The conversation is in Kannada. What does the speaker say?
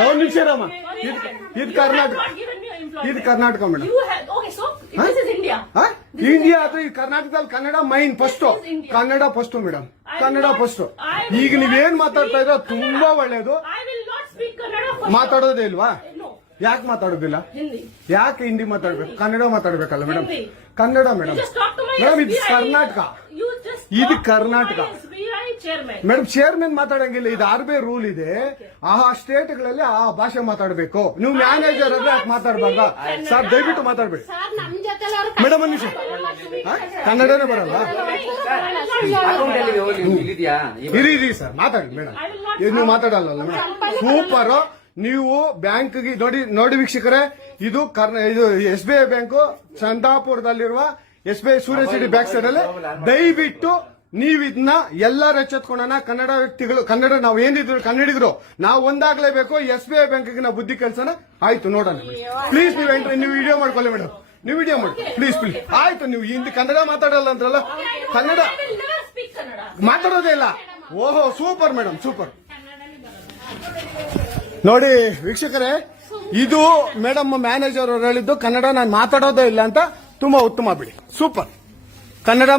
ಒಂದು ನಿಮಿಷ ರಾಮ, ಇದು ಕರ್ನಾಟಕ, ಇದು ಕರ್ನಾಟಕ ಮೇಡಮ್. ಇಂಡಿಯಾ ಆದ್ರೆ ಈ ಕರ್ನಾಟಕದಲ್ಲಿ Kannada main first, Kannada first madam, Kannada first. ಈಗ ನೀವೇನ್ ಮಾತಾಡ್ತಾ ಇರೋ ತುಂಬಾ ಒಳ್ಳೇದು. ಮಾತಾಡೋದೇ ಇಲ್ವಾ? ಯಾಕೆ ಮಾತಾಡೋದಿಲ್ಲ? ಯಾಕೆ ಹಿಂದಿ ಮಾತಾಡ್ಬೇಕು? ಕನ್ನಡ ಮಾತಾಡ್ಬೇಕಲ್ಲ ಮೇಡಮ್? ಕನ್ನಡ ಮೇಡಮ್. ಮೇಡಮ್ ಇದು ಕರ್ನಾಟಕ, ಇದು ಕರ್ನಾಟಕ ಮೇಡಮ್. ಚೇರ್ಮನ್ ಮಾತಾಡಂಗಿಲ್ಲ, ಇದು ಆರ್ಬಿ ರೂಲ್ ಇದೆ. ಆ ಸ್ಟೇಟ್ಗಳಲ್ಲಿ ಆ ಭಾಷೆ ಮಾತಾಡಬೇಕು. ನೀವು ಮ್ಯಾನೇಜರ್ ಆದ್ರೆ ಯಾಕೆ ಮಾತಾಡ್ಬಾರ್ದ ಸರ್? ದಯವಿಟ್ಟು ಮಾತಾಡ್ಬೇಡಿ ಮೇಡಮ್. ಒಂದು ನಿಮಿಷ, ಕನ್ನಡನೇ ಬರಲ್ಲ? ಇರಿ ಸರ್, ಮಾತಾಡಿ ಮೇಡಮ್. ನೀವು ಮಾತಾಡಲ್ಲ ಮೇಡಮ್? ಸೂಪರ್. ನೀವು ಬ್ಯಾಂಕ್ಗೆ ನೋಡಿ ವೀಕ್ಷಕರೇ, ಇದು SBI ಬ್ಯಾಂಕು ಚಂದಾಪುರದಲ್ಲಿರುವ SBI ಸೂರ್ಯ ಸಿಟಿ ಬ್ಯಾಕ್ ಸೈಡ್ ಅಲ್ಲಿ. ದಯವಿಟ್ಟು ನೀವು ಇದನ್ನ ಎಲ್ಲರೂ ಎಚ್ಚೆತ್ಕೊಳ್ಳೋಣ. ಕನ್ನಡ ವ್ಯಕ್ತಿಗಳು, ಕನ್ನಡ ನಾವು ಏನಿದ್ರು ಕನ್ನಡಿಗರು ನಾವು ಒಂದಾಗ್ಲೇಬೇಕು. SBI ಬ್ಯಾಂಕ್ಗೆ ನಾವು ಬುದ್ಧಿ ಕಲ್ಸೋಣ. ಆಯ್ತು, ನೋಡೋಣ ಪ್ಲೀಸ್. ನೀವು ವಿಡಿಯೋ ಮಾಡ್ಕೊಳ್ಳಿ ಮೇಡಮ್, ನೀವು ವಿಡಿಯೋ ಮಾಡಿ ಪ್ಲೀಸ್ ಪ್ಲೀಸ್. ಆಯ್ತು, ನೀವು ಹಿಂದಿ ಕನ್ನಡ ಮಾತಾಡಲ್ಲ ಅಂದ್ರಲ್ಲ, ಕನ್ನಡ ಮಾತಾಡೋದೇ ಇಲ್ಲ. ಓಹೋ, ಸೂಪರ್ ಮೇಡಮ್, ಸೂಪರ್. ನೋಡಿ ವೀಕ್ಷಕರೇ, ಇದು ಮೇಡಮ್ ಮ್ಯಾನೇಜರ್ ಅವರು ಹೇಳಿದ್ದು ಕನ್ನಡ ನಾನು ಮಾತಾಡೋದೇ ಇಲ್ಲ ಅಂತ. ತುಂಬಾ ಉತ್ತಮ ಬಿಡಿ, ಸೂಪರ್. ಕನ್ನಡ